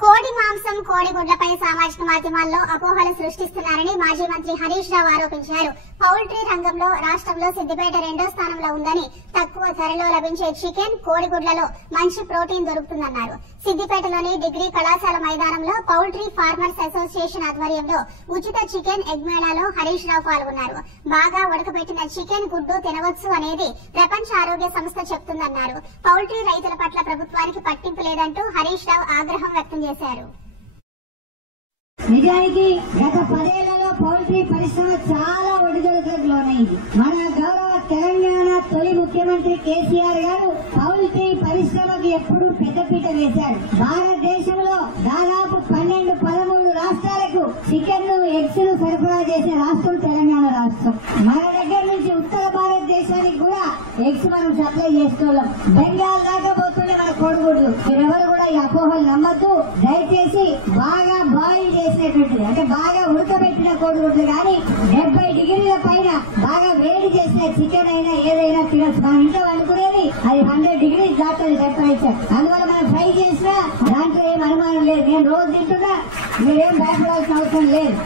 కోడి మాంసం కోడిగుడ్లపై సామాజిక మాధ్యమాల్లో అపోహలు సృష్టిస్తున్నారని మాజీ మంత్రి హరీష్ రావు ఆరోపించారు. పౌల్ట్రీ రంగంలో రాష్ట్రంలో సిద్దిపేట 2వ స్థానంలో ఉందని, తక్కువ ధరలో లభించే చికెన్, కోడిగుడ్లలో మంచి ప్రోటీన్ దొరుకుతుందన్నారు. సిద్దిపేటలోని డిగ్రీ కళాశాల మైదానంలో పౌల్ట్రీ ఫార్మర్స్ అసోసియేషన్ ఆధ్వర్యంలో ఉచిత చికెన్ ఎగ్ మేళాలో హరీష్ రావు పాల్గొన్నారు. బాగా ఉడకబెట్టిన చికెన్, గుడ్డు తినవచ్చు అనేది ప్రపంచ ఆరోగ్య సంస్థ చెప్తుందన్నారు. పౌల్ట్రీ రైతుల పట్ల ప్రభుత్వానికి పట్టింపు లేదంటూ హరీష్ రావు ఆగ్రహం వ్యక్తం చేశారు. నిజానికి గత 10 ఏళ్లలో పౌల్ట్రీ పరిశ్రమ చాలా ఒడిదుడుకులకు లోనైంది. మన గౌరవ తెలంగాణ తొలి ముఖ్యమంత్రి కేసీఆర్ గారు పౌల్ట్రీ పరిశ్రమకు ఎప్పుడు పెద్దపీట వేశారు. భారతదేశంలో దాదాపు 12-13 రాష్ట్రాలకు చికెన్ ఎగ్స్ ను సరఫరా చేసే రాష్ట్రం తెలంగాణ రాష్ట్రం. మన దగ్గర నుంచి ఉత్తర భారతదేశానికి కూడా ఎగ్స్ మనం సప్లై చేస్తున్నాం. బెంగాల్ దాకా పోతుండే మన కోడిగుడ్లు. మీరెవరు కూడా ఈ అపోహలు నమ్మద్దు. దయచేసి బాగా బాయిల్ చేసినటువంటిది అంటే బాగా ఉడకబెట్టిన కోడిగుడ్లు కానీ 70 డిగ్రీల పైన బాగా వేడి చేసిన చికెన్ అయినా ఏదైనా తినచ్చు. మనం ఇంట్లో అనుకునేది అది 100 డిగ్రీస్ దాటుతుంది టెంపరేచర్. అందువల్ల మనం ఫ్రై చేసినా దాంట్లో ఏం అనుమానం లేదు. నేను రోజు తింటున్నా, మీరేం భయపడాల్సిన అవసరం లేదు.